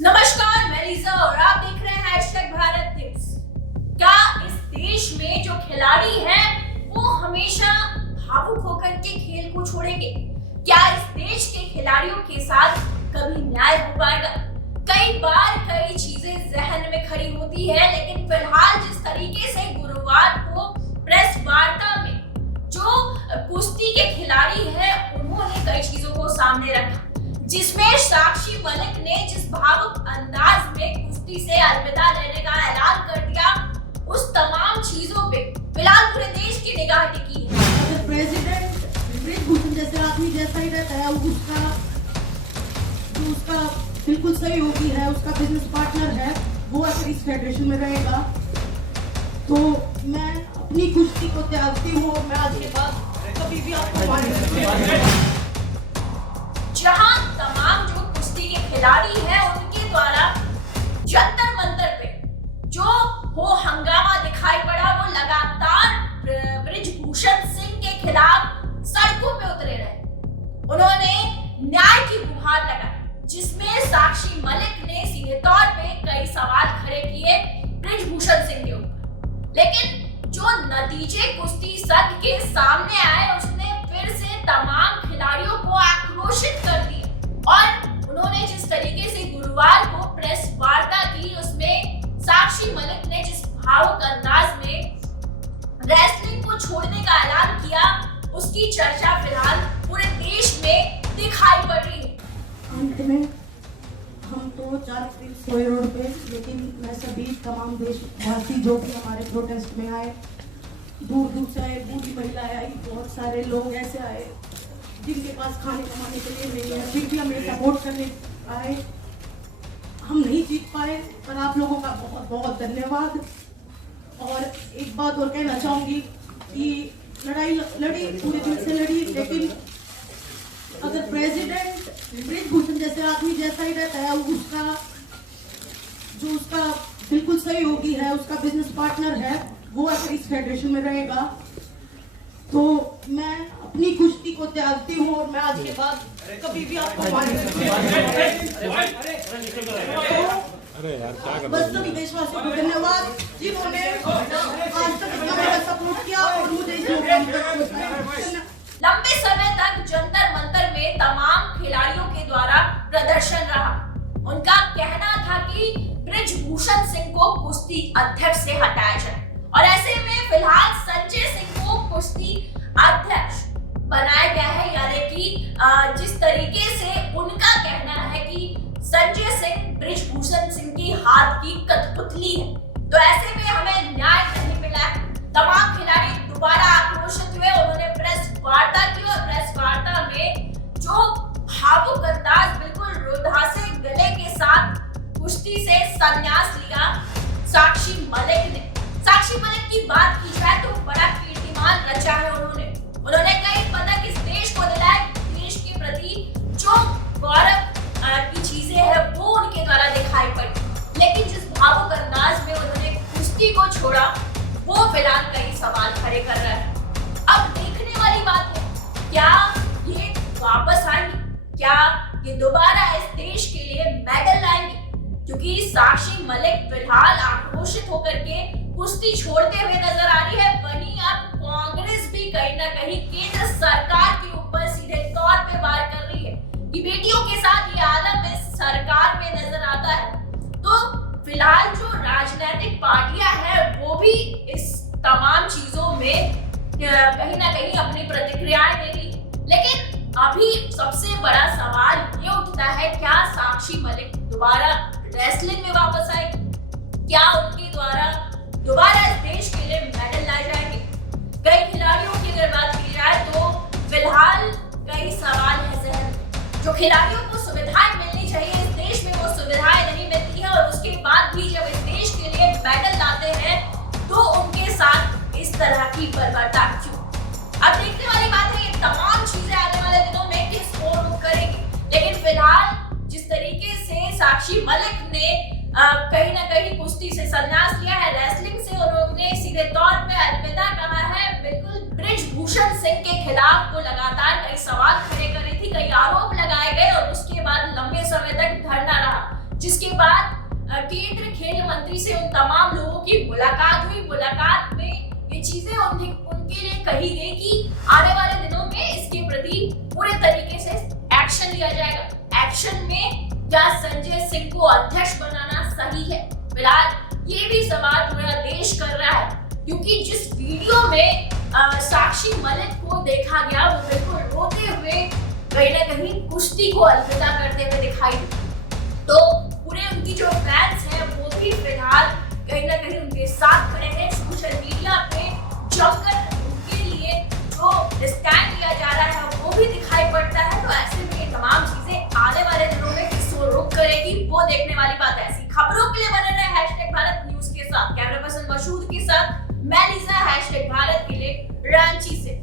नमस्कार, मैं लीजा और आप देख रहे हैं #भारत न्यूज। क्या इस देश में जो खिलाड़ी हैं वो हमेशा भावुक होकर के खेल को छोड़ेंगे? क्या इस देश के खिलाड़ियों के साथ कभी न्याय हो पाएगा? कई बार कई चीजें जहन में खड़ी होती है, लेकिन फिलहाल जिस तरीके से गुरुवार को प्रेस वार्ता में जो कुश्ती के खिलाड़ी हैं उन्होंने कई चीजों को सामने रखा, जिसमें साक्षी मलिक ने जिस भावुक अंदाज में कुश्ती से अलविदा लेने का ऐलान कर दिया, उस तमाम चीजों पे फिलहाल पूरे देश की निगाह टिकी है। अगर प्रेसिडेंट ब्रिजभूषण जैसे आदमी जैसा ही रहता है, उसका बिल्कुल सहयोगी है, उसका बिजनेस पार्टनर है, वो अगर इस फेडरेशन में रहेगा तो मैं अपनी कुश्ती को त्यागती हूँ और मैं आज के बाद कभी भी आपको जहां तमाम जो कुश्ती के खिलाड़ी हैं उनके द्वारा जंतर मंतर पे जो हो हंगामा दिखाई पड़ा, वो लगातार ब्रिजभूषण सिंह के खिलाफ सड़कों पे उतरे रहे। उन्होंने न्याय की गुहार लगाई, जिसमें साक्षी मलिक ने सीधे तौर पे कई सवाल खड़े किए ब्रिजभूषण सिंह के ऊपर, लेकिन जो नतीजे कुश्ती संघ के सामने आए उसने फिर से तमाम खिलाड़ियों को आक्रोशित कर दिया। और उन्होंने जिस तरीके से गुरुवार को प्रेस वार्ता की, उसमें साक्षी मलिक ने जिस भावुक अंदाज में रेसलिंग को छोड़ने का ऐलान किया, उसकी चर्चा फिलहाल पूरे देश में दिखाई पड़ रही है। अंत में हम तो 4 अप्रैल सोए रोड पे, लेकिन मैं सभी तमाम देशवासी जो भी हमारे प्रोटेस्ट में आए, दूर दूर से आए, बूढ़ी महिलाएं आई, बहुत सारे लोग ऐसे आए जिनके पास खाने कमाने के लिए नहीं है, फिर भी हमें सपोर्ट करने आए। हम नहीं जीत पाए, पर आप लोगों का बहुत बहुत धन्यवाद। और एक बात और कहना चाहूँगी कि लड़ाई लड़ी, पूरे दिल से लड़ी, लेकिन अगर प्रेसिडेंट ब्रिजभूषण जैसे आदमी जैसा ही रहता है, उसका बिल्कुल सहयोगी है, उसका बिजनेस पार्टनर है, वो अगर इस फेडरेशन में रहेगा तो मैं अपनी कुश्ती को त्यागती हूँ और मैं आज के बाद कभी भी आपको बस सभी देशवासियों को धन्यवाद जिन्होंने आज तक मेरा सपोर्ट किया और मुझे इस मुकाम तक पहुंचाया। लंबे समय तक जंतर मंतर में तमाम खिलाड़ियों के द्वारा प्रदर्शन रहा। उनका कहना था कि ब्रिजभूषण सिंह को कुश्ती अध्यक्ष से हटाया जाए, और ऐसे में फिलहाल संजय सिंह को कुश्ती अध्यक्ष बनाया गया है। यानी कि जिस तरीके से उनका कहना है कि संजय सिंह ब्रिजभूषण सिंह की हाथ की कठपुतली है, तो ऐसे में हमें न्याय नहीं मिला है। तमाम खिलाड़ी दोबारा आक्रोशित हुए, उन्होंने प्रेस वार्ता की और प्रेस वार्ता में जो भावुक अंदाज, बिल्कुल रुद्धासे गले के साथ कुश्ती से संन्यास लिया साक्षी मलिक ने। साक्षी मलिक की बात की जाए तो बड़ा कीर्तिमान रचा है उन्होंने कई पदक इस देश को दिलाए। देश के प्रति जो गौरव की चीजें हैं वो उनके द्वारा दिखाई पड़ी, लेकिन जिस भावुक अंदाज में उन्होंने कुश्ती को छोड़ा, वो फिलहाल कई सवाल खड़े कर रहा है। अब देखने वाली बात है, क्या ये वापस आएंगे? क्या ये दोबारा इस देश के लिए मेडल लाएंगे? क्योंकि साक्षी मलिक फिलहाल आक्रोशित होकर के कुश्ती छोड़ते हुए नजर आ रही है। वहीं अब कांग्रेस भी कहीं ना कहीं केंद्र सरकार के ऊपर सीधे तौर पे वार कर रही है कि बेटियों के साथ ये आलम इस सरकार में नजर आता है। तो फिलहाल जो राजनीतिक पार्टियां हैं वो भी इस तमाम चीजों में कहीं ना कहीं अपनी प्रतिक्रियाएं दे रही, लेकिन अभी सबसे बड़ा सवाल ये उठता है, क्या साक्षी मलिक दोबारा रेसलिंग में वापस आएगी? क्या उनके द्वारा दोबारा इस देश के लिए मेडल लाए जाएंगे? कई खिलाड़ियों की अगर बात की जाए तो फिलहाल कई सवाल है जहन। जो खिलाड़ियों को सुविधाएं मिलनी चाहिए इस देश में, वो सुविधाएं नहीं मिलती है, और उसके बाद भी जब इस देश के लिए मेडल लाते हैं तो उनके साथ इस तरह की बर्बरता क्यों? अब देखने वाली बात है, ये तमाम चीजें आने वाले दिनों में किस ओर रुख करेंगी। लेकिन फिलहाल जिस तरीके से साक्षी मलिक ने कहीं ना कहीं कुश्ती से संन्यास लिया है, रेसलिंग से उन्होंने सीधे तौर पे अलविदा कहा है, बिल्कुल ब्रिजभूषण सिंह के खिलाफ वो लगातार कई सवाल खड़े कर रही थी, कई आरोप लगाए गए और उसके बाद लंबे समय तक धरना रहा, जिसके बाद केंद्रीय खेल मंत्री से उन तमाम लोगों की मुलाकात हुई। मुलाकात में ये चीजें उनके लिए कही गई कि आने वाले दिनों में इसके प्रति पूरे तरीके से एक्शन लिया जाएगा। एक्शन में क्या संजय सिंह को अध्यक्ष बनाना सही है? फिलहाल ये भी सवाल पूरा देश कर रहा है, क्योंकि जिस वीडियो में साक्षी मलिक को देखा गया वो बिल्कुल रोते हुए कहीं ना कहीं कुश्ती को अलविदा करते हुए दिखाई दी। तो पूरे उनकी जो फैंस हैं वो भी फिलहाल कहीं ना कहीं उनके साथ खड़े हैं। सोशल मीडिया पे जमकर उनके लिए जो स्टैंड लिया जा रहा है वो भी दिखाई पड़ता है। तो ऐसे में ये तमाम चीजें आने वाले दिनों में किसको रुक करेगी वो देखने वाली बात है। ऐसी खबरों के लिए बने रहे #भारत न्यूज के साथ। कैमरा पर्सन मशहूद के साथ मैं लीजा, #भारत के लिए रांची से।